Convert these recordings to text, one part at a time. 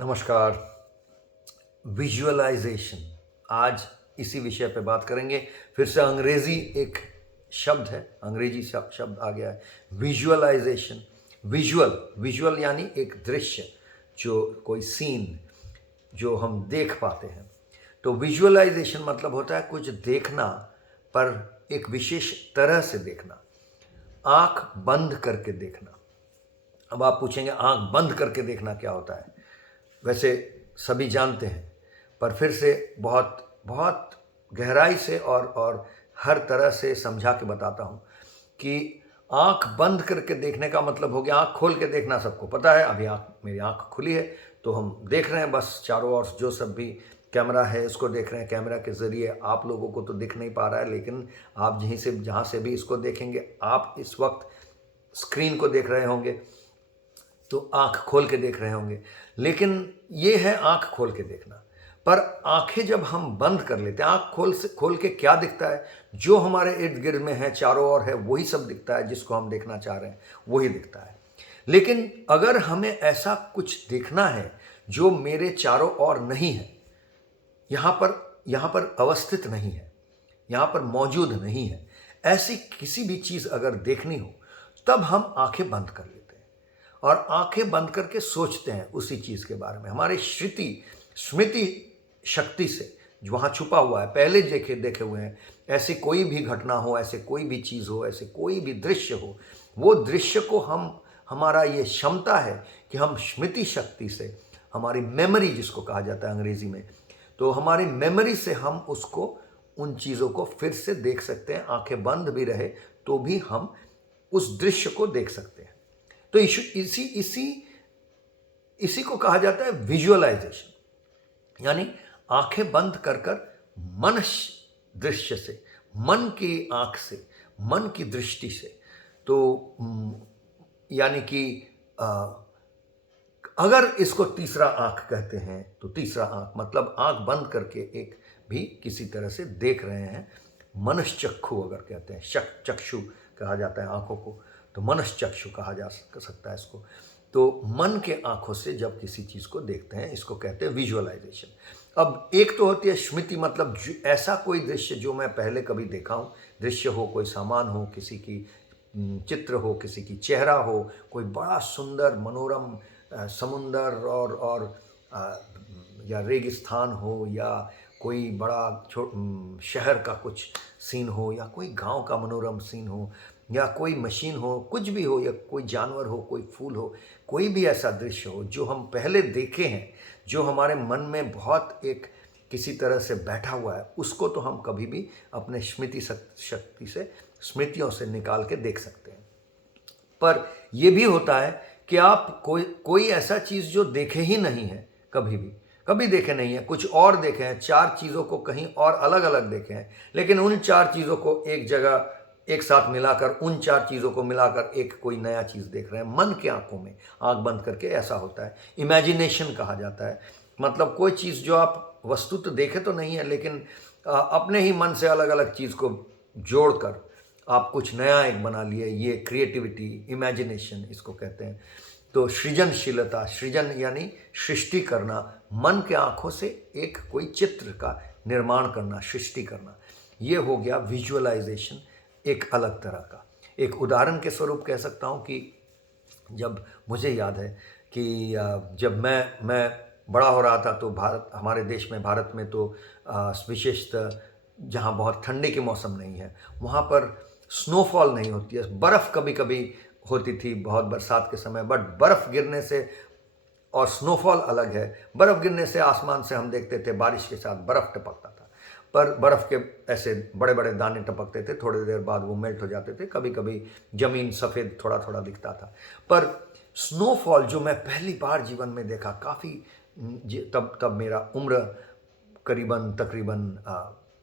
नमस्कार। विजुअलाइजेशन, आज इसी विषय पे बात करेंगे। फिर से अंग्रेजी एक शब्द है, अंग्रेजी शब्द आ गया है विजुअलाइजेशन। विजुअल विजुअल यानी एक दृश्य, जो कोई सीन जो हम देख पाते हैं। तो विजुअलाइजेशन मतलब होता है कुछ देखना, पर एक विशेष तरह से देखना, आंख बंद करके देखना। अब आप पूछेंगे आंख बंद करके देखना क्या होता है। वैसे सभी जानते हैं, पर फिर से बहुत बहुत गहराई से और हर तरह से समझा के बताता हूँ कि आंख बंद करके देखने का मतलब हो गया आंख खोल के देखना। सबको पता है, अभी मेरी आंख खुली है तो हम देख रहे हैं, बस चारों ओर जो सब भी कैमरा है इसको देख रहे हैं। कैमरा के ज़रिए आप लोगों को तो दिख नहीं पा रहा है, लेकिन आप जहाँ से भी इसको देखेंगे, आप इस वक्त स्क्रीन को देख रहे होंगे तो आंख खोल के देख रहे होंगे। लेकिन ये है आंख खोल के देखना। पर आंखें जब हम बंद कर लेते हैं, आंख खोल के क्या दिखता है? जो हमारे इर्द गिर्द में है, चारों ओर है, वही सब दिखता है। जिसको हम देखना चाह रहे हैं वही दिखता है। लेकिन अगर हमें ऐसा कुछ देखना है जो मेरे चारों ओर नहीं है, यहाँ पर अवस्थित नहीं है, यहाँ पर मौजूद नहीं है, ऐसी किसी भी चीज़ अगर देखनी हो, तब हम आंखें बंद कर लेते हैं और आंखें बंद करके सोचते हैं उसी चीज़ के बारे में। हमारे स्मृति शक्ति से जो वहाँ छुपा हुआ है, पहले देखे हुए हैं, ऐसी कोई भी घटना हो, ऐसे कोई भी चीज़ हो, ऐसे कोई भी दृश्य हो, वो दृश्य को हमारा ये क्षमता है कि हम स्मृति शक्ति से, हमारी मेमोरी जिसको कहा जाता है अंग्रेजी में, तो हमारी मेमोरी से हम उन चीज़ों को फिर से देख सकते हैं। आंखें बंद भी रहे तो भी हम उस दृश्य को देख सकते हैं। तो इसी को कहा जाता है विजुअलाइजेशन, यानी आंखें बंद कर मन दृश्य से, मन की आंख से, मन की दृष्टि से। तो यानी कि अगर इसको तीसरा आंख कहते हैं तो तीसरा आंख मतलब आंख बंद करके एक भी किसी तरह से देख रहे हैं। मनश्चक्षु अगर कहते हैं, चक्षु कहा जाता है आंखों को, तो मनश्चक्षु कहा जा सकता है इसको। तो मन के आंखों से जब किसी चीज़ को देखते हैं, इसको कहते हैं विजुअलाइजेशन। अब एक तो होती है स्मृति, मतलब ऐसा कोई दृश्य जो मैं पहले कभी देखा हूँ। दृश्य हो, कोई सामान हो, किसी की चित्र हो, किसी की चेहरा हो, कोई बड़ा सुंदर मनोरम समुंदर और या रेगिस्तान हो, या कोई बड़ा शहर का कुछ सीन हो, या कोई गांव का मनोरम सीन हो, या कोई मशीन हो, कुछ भी हो, या कोई जानवर हो, कोई फूल हो, कोई भी ऐसा दृश्य हो जो हम पहले देखे हैं, जो हमारे मन में बहुत एक किसी तरह से बैठा हुआ है, उसको तो हम कभी भी अपने स्मृति शक्ति से, स्मृतियों से निकाल के देख सकते हैं। पर यह भी होता है कि आप कोई ऐसा चीज़ जो देखे ही नहीं है, कभी देखे नहीं है, कुछ और देखे हैं, चार चीज़ों को कहीं और अलग अलग देखे हैं, लेकिन उन चार चीज़ों को एक जगह एक साथ मिलाकर, उन चार चीज़ों को मिलाकर एक कोई नया चीज़ देख रहे हैं। मन के आंखों में आंख बंद करके ऐसा होता है। इमेजिनेशन कहा जाता है, मतलब कोई चीज़ जो आप वस्तुतः देखे तो नहीं है, लेकिन अपने ही मन से अलग अलग चीज़ को जोड़कर आप कुछ नया एक बना लिए। ये क्रिएटिविटी, इमेजिनेशन इसको कहते हैं। तो सृजनशीलता, सृजन यानी सृष्टि करना, मन के आंखों से एक कोई चित्र का निर्माण करना, सृष्टि करना, ये हो गया विजुअलाइजेशन, एक अलग तरह का। एक उदाहरण के स्वरूप कह सकता हूँ कि जब मुझे याद है कि जब मैं बड़ा हो रहा था, तो हमारे देश में, भारत में तो विशेषतः जहाँ बहुत ठंडी के मौसम नहीं है, वहाँ पर स्नोफॉल नहीं होती है। बर्फ़ कभी कभी होती थी बहुत बरसात के समय, बट बर्फ़ गिरने से और स्नोफॉल अलग है। बर्फ़ गिरने से आसमान से हम देखते थे बारिश के साथ बर्फ़ टपकता था, पर बर्फ़ के ऐसे बड़े बड़े दाने टपकते थे, थोड़ी देर बाद वो मेल्ट हो जाते थे। कभी कभी ज़मीन सफ़ेद थोड़ा थोड़ा दिखता था। पर स्नोफॉल जो मैं पहली बार जीवन में देखा, काफ़ी तब मेरा उम्र तकरीबन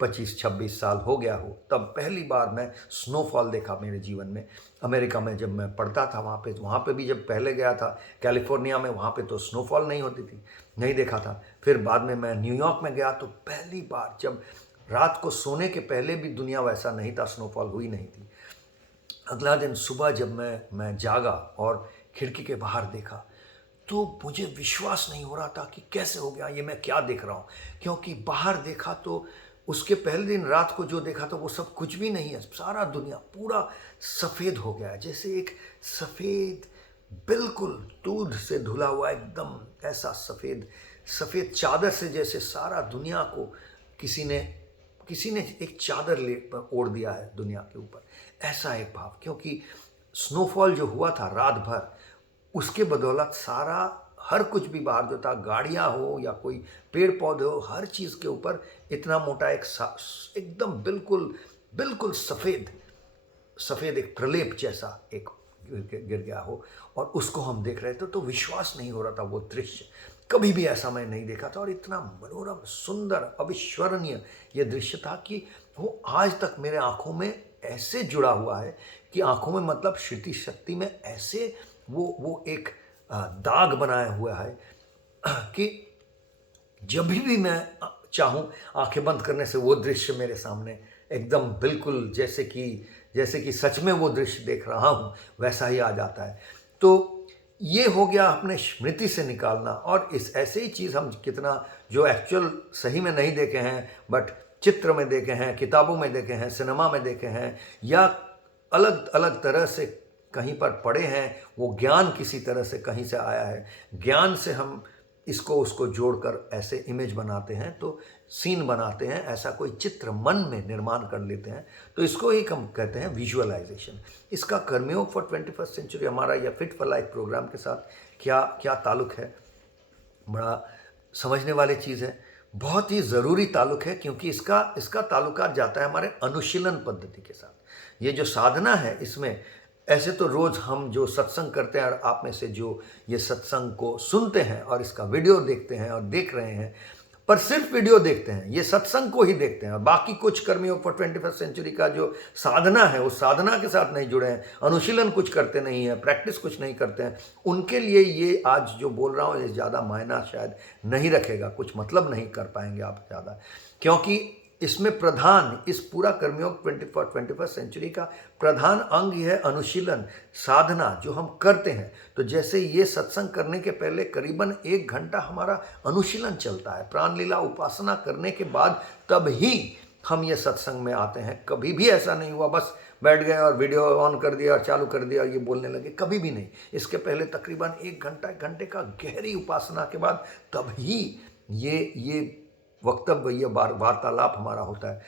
25-26 साल हो गया हो, तब पहली बार मैं स्नोफॉल देखा मेरे जीवन में। अमेरिका में जब मैं पढ़ता था, वहाँ पे भी जब पहले गया था कैलिफोर्निया में, वहाँ पे तो स्नोफॉल नहीं होती थी, नहीं देखा था। फिर बाद में मैं न्यूयॉर्क में गया तो पहली बार, जब रात को सोने के पहले भी दुनिया वैसा नहीं था, स्नोफॉल हुई नहीं थी। अगला दिन सुबह जब मैं जागा और खिड़की के बाहर देखा, तो मुझे विश्वास नहीं हो रहा था कि कैसे हो गया, ये मैं क्या देख रहा हूँ। क्योंकि बाहर देखा तो उसके पहले दिन रात को जो देखा था वो सब कुछ भी नहीं है। सारा दुनिया पूरा सफ़ेद हो गया है, जैसे एक सफ़ेद, बिल्कुल दूध से धुला हुआ एकदम ऐसा सफ़ेद सफ़ेद चादर से, जैसे सारा दुनिया को किसी ने एक चादर ले ओढ़ दिया है दुनिया के ऊपर, ऐसा एक भाव। क्योंकि स्नोफॉल जो हुआ था रात भर, उसके बदौलत सारा हर कुछ भी बाहर जो था, गाड़ियाँ हो या कोई पेड़ पौधे हो, हर चीज़ के ऊपर इतना मोटा एक एकदम बिल्कुल बिल्कुल सफ़ेद सफ़ेद एक प्रलेप जैसा एक गिर गया हो, और उसको हम देख रहे थे। तो विश्वास नहीं हो रहा था, वो दृश्य कभी भी ऐसा मैं नहीं देखा था। और इतना मनोरम, सुंदर, अविस्मरणीय ये दृश्य था कि वो आज तक मेरे आंखों में ऐसे जुड़ा हुआ है कि आंखों में मतलब स्मृति शक्ति में ऐसे वो एक दाग बनाया हुआ है कि जब भी मैं चाहूँ आंखें बंद करने से वो दृश्य मेरे सामने एकदम बिल्कुल जैसे कि सच में वो दृश्य देख रहा हूँ वैसा ही आ जाता है। तो ये हो गया अपने स्मृति से निकालना। और इस ऐसे ही चीज़ हम कितना जो एक्चुअल सही में नहीं देखे हैं, बट चित्र में देखे हैं, किताबों में देखे हैं, सिनेमा में देखे हैं, या अलग अलग तरह से कहीं पर पढ़े हैं, वो ज्ञान किसी तरह से कहीं से आया है, ज्ञान से हम इसको उसको जोड़कर ऐसे इमेज बनाते हैं, तो सीन बनाते हैं, ऐसा कोई चित्र मन में निर्माण कर लेते हैं। तो इसको ही हम कहते हैं विजुअलाइजेशन। इसका कर्मयोग फॉर 21st सेंचुरी हमारा या फिट फॉर लाइफ प्रोग्राम के साथ क्या क्या ताल्लुक़ है, बड़ा समझने वाली चीज़ है, बहुत ही ज़रूरी ताल्लुक़ है। क्योंकि इसका ताल्लुकात जाता है हमारे अनुशीलन पद्धति के साथ। ये जो साधना है, इसमें ऐसे तो रोज़ हम जो सत्संग करते हैं, और आप में से जो ये सत्संग को सुनते हैं और इसका वीडियो देखते हैं और देख रहे हैं, पर सिर्फ वीडियो देखते हैं, ये सत्संग को ही देखते हैं, और बाकी कुछ कर्मयोग फॉर 21st सेंचुरी का जो साधना है उस साधना के साथ नहीं जुड़े हैं, अनुशीलन कुछ करते नहीं हैं, प्रैक्टिस कुछ नहीं करते हैं, उनके लिए ये आज जो बोल रहा हूँ ये ज़्यादा मायना शायद नहीं रखेगा, कुछ मतलब नहीं कर पाएंगे आप ज़्यादा। क्योंकि इसमें प्रधान, इस पूरा कर्मयोग 21st सेंचुरी का प्रधान अंग ही है अनुशीलन, साधना जो हम करते हैं। तो जैसे ये सत्संग करने के पहले करीबन 1 घंटा हमारा अनुशीलन चलता है, प्राणलीला उपासना करने के बाद तब ही हम ये सत्संग में आते हैं। कभी भी ऐसा नहीं हुआ बस बैठ गए और वीडियो ऑन कर दिया और चालू कर दिया और ये बोलने लगे, कभी भी नहीं। इसके पहले तकरीबन 1 घंटे का गहरी उपासना के बाद तब ही ये वक्तव्य, ये वार्तालाप हमारा होता है।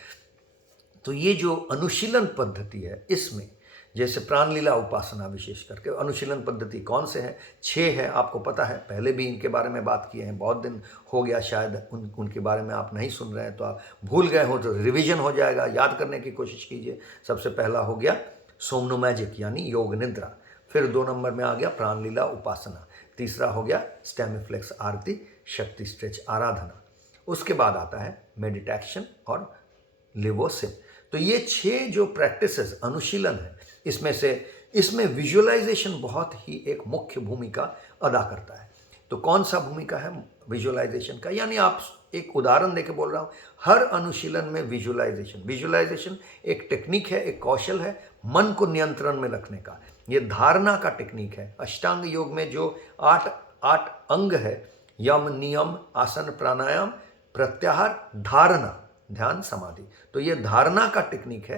तो ये जो अनुशीलन पद्धति है, इसमें जैसे प्राणलीला उपासना विशेष करके अनुशीलन पद्धति कौन से हैं, 6 है, आपको पता है, पहले भी इनके बारे में बात किए हैं, बहुत दिन हो गया शायद उनके बारे में आप नहीं सुन रहे हैं, तो आप भूल गए हो तो रिवीजन हो जाएगा, याद करने की कोशिश कीजिए। सबसे पहला हो गया सोमनो मैजिक यानी योग निद्रा, फिर 2 नंबर में आ गया प्राणलीला उपासना, तीसरा हो गया स्टेमिफ्लेक्स आरती, शक्ति स्ट्रेच आराधना, उसके बाद आता है मेडिटेशन और लिवोसिम। तो ये 6 जो प्रैक्टिसेस अनुशीलन है, इसमें विजुअलाइजेशन बहुत ही एक मुख्य भूमिका अदा करता है। तो कौन सा भूमिका है विजुअलाइजेशन का, यानी आप एक उदाहरण देके बोल रहा हूँ, हर अनुशीलन में विजुअलाइजेशन एक टेक्निक है, एक कौशल है मन को नियंत्रण में रखने का। ये धारणा का टेक्निक है। अष्टांग योग में जो 8 अंग है, यम, नियम, आसन, प्राणायाम, प्रत्याहार, धारणा, ध्यान, समाधि, तो ये धारणा का टेक्निक है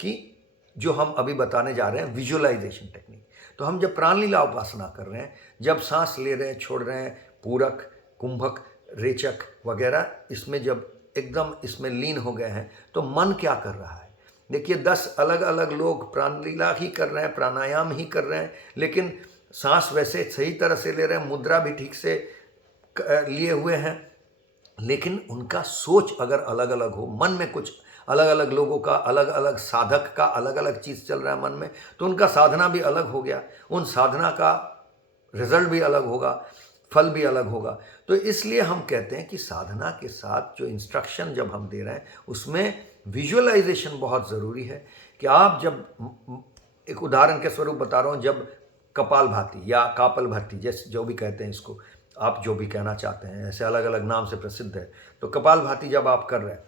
कि जो हम अभी बताने जा रहे हैं विजुअलाइजेशन टेक्निक। तो हम जब प्राणलीला उपासना कर रहे हैं, जब सांस ले रहे हैं, छोड़ रहे हैं, पूरक, कुंभक, रेचक वगैरह, इसमें जब एकदम इसमें लीन हो गए हैं, तो मन क्या कर रहा है। देखिए 10 अलग अलग लोग प्राणलीला ही कर रहे हैं, प्राणायाम ही कर रहे हैं, लेकिन सांस वैसे सही तरह से ले रहे हैं, मुद्रा भी ठीक से लिए हुए हैं, लेकिन उनका सोच अगर अलग अलग हो, मन में कुछ अलग अलग लोगों का, अलग अलग साधक का अलग अलग चीज़ चल रहा है मन में, तो उनका साधना भी अलग हो गया, उन साधना का रिजल्ट भी अलग होगा, फल भी अलग होगा। तो इसलिए हम कहते हैं कि साधना के साथ जो इंस्ट्रक्शन जब हम दे रहे हैं उसमें विजुअलाइजेशन बहुत ज़रूरी है। कि आप जब, एक उदाहरण के स्वरूप बता रहा हूँ, जब कपालभाति या कापलभाति जैसे जो भी कहते हैं इसको, आप जो भी कहना चाहते हैं, ऐसे अलग अलग नाम से प्रसिद्ध है। तो कपालभाति जब आप कर रहे हैं,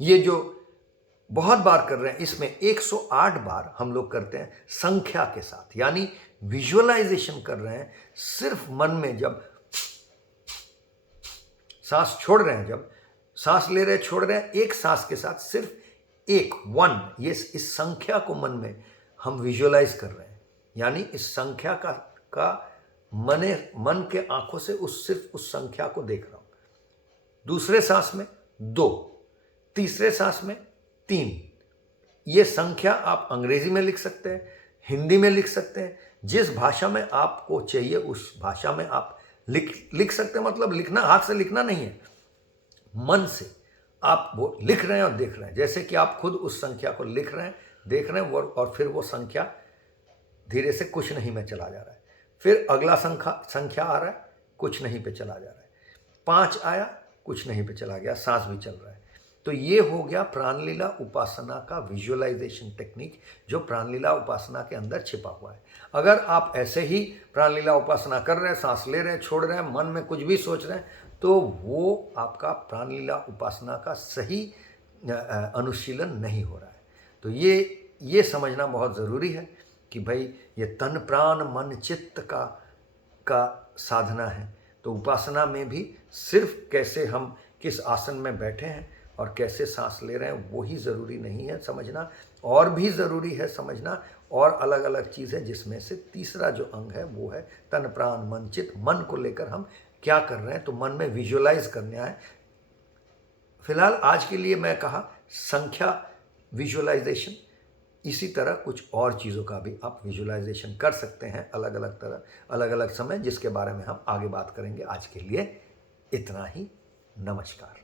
ये जो बहुत बार कर रहे हैं। इसमें 108 बार हम लोग करते हैं संख्या के साथ, यानी विजुअलाइजेशन कर रहे हैं सिर्फ मन में। जब सांस छोड़ रहे हैं, जब सांस ले रहे छोड़ रहे हैं, एक सांस के साथ सिर्फ एक 1, ये इस संख्या को मन में हम विजुअलाइज कर रहे हैं, यानी इस संख्या का मन के आंखों से सिर्फ उस संख्या को देख रहा हूं। दूसरे सांस में 2, तीसरे सांस में 3। ये संख्या आप अंग्रेजी में लिख सकते हैं, हिंदी में लिख सकते हैं, जिस भाषा में आपको चाहिए उस भाषा में आप लिख सकते हैं। मतलब लिखना, हाथ से लिखना नहीं है, मन से आप वो लिख रहे हैं और देख रहे हैं। जैसे कि आप खुद उस संख्या को लिख रहे हैं, देख रहे हैं, और फिर वो संख्या धीरे से कुछ नहीं में चला जा रहा है। फिर अगला संख्या आ रहा है, कुछ नहीं पे चला जा रहा है। 5 आया, कुछ नहीं पे चला गया, सांस भी चल रहा है। तो ये हो गया प्राणलीला उपासना का विजुअलाइजेशन टेक्निक, जो प्राणलीला उपासना के अंदर छिपा हुआ है। अगर आप ऐसे ही प्राणलीला उपासना कर रहे हैं, सांस ले रहे हैं, छोड़ रहे हैं, मन में कुछ भी सोच रहे हैं, तो वो आपका प्राणलीला उपासना का सही अनुशीलन नहीं हो रहा है। तो ये समझना बहुत ज़रूरी है कि भाई ये तन प्राण मन चित्त का साधना है। तो उपासना में भी सिर्फ कैसे हम किस आसन में बैठे हैं और कैसे सांस ले रहे हैं वही ज़रूरी नहीं है समझना, और भी ज़रूरी है समझना और अलग अलग चीज़ें, जिसमें से तीसरा जो अंग है वो है तन प्राण मन चित्त। मन को लेकर हम क्या कर रहे हैं, तो मन में विजुअलाइज करना है। फिलहाल आज के लिए मैं कहा संख्या विजुअलाइजेशन, इसी तरह कुछ और चीज़ों का भी आप विजुअलाइजेशन कर सकते हैं अलग अलग समय, जिसके बारे में हम आगे बात करेंगे। आज के लिए इतना ही। नमस्कार।